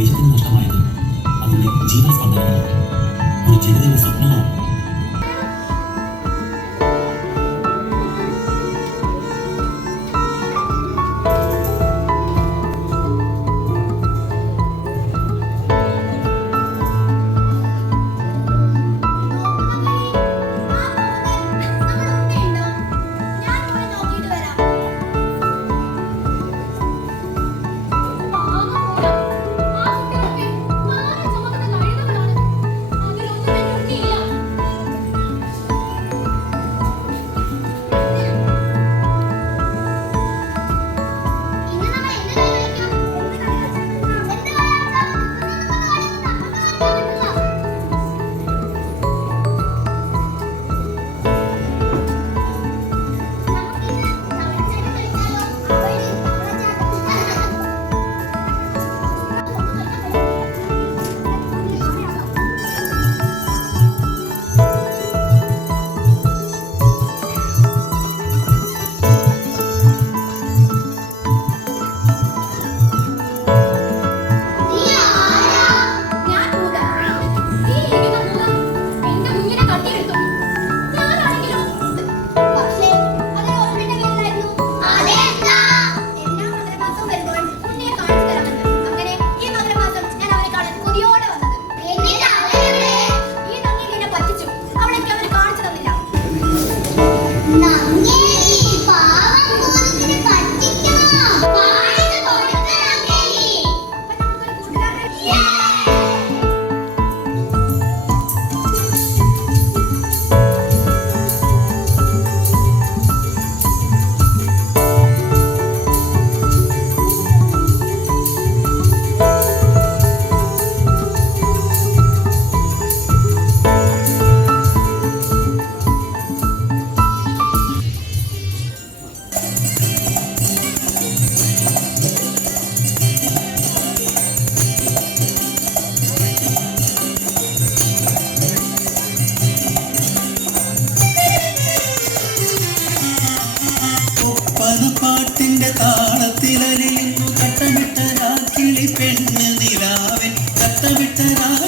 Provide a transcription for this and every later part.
ദേശത്തിന് നഷ്ടമായത് അതിന്റെ ജീവസ്പന്ദനങ്ങളോ ഒരു ജീവിതയുടെ സ്വപ്നമോ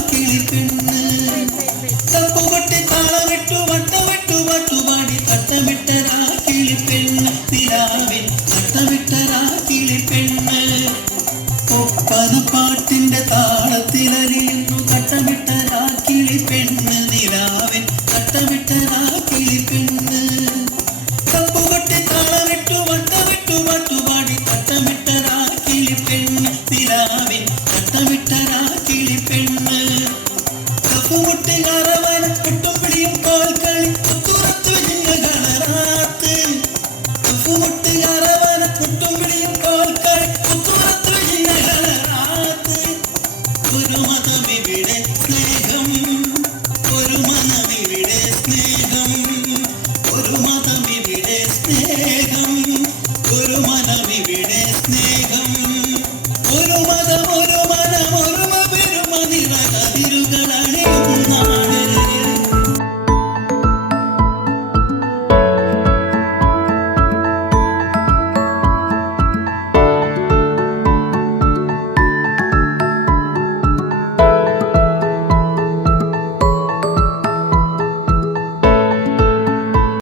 കിളിപ്പെണ്ണ് തപ്പുകൊട്ടി താളമിട്ടു വട്ടമിട്ടു വട്ടുപാടി തട്ടമിട്ടരാ കിളിപ്പെണ്ണ് നിലാവിൽ തട്ടമിട്ടരാ കിളിപ്പെണ്ണ് ഒപ്പത് പാട്ടിൽ கும்பிட்டு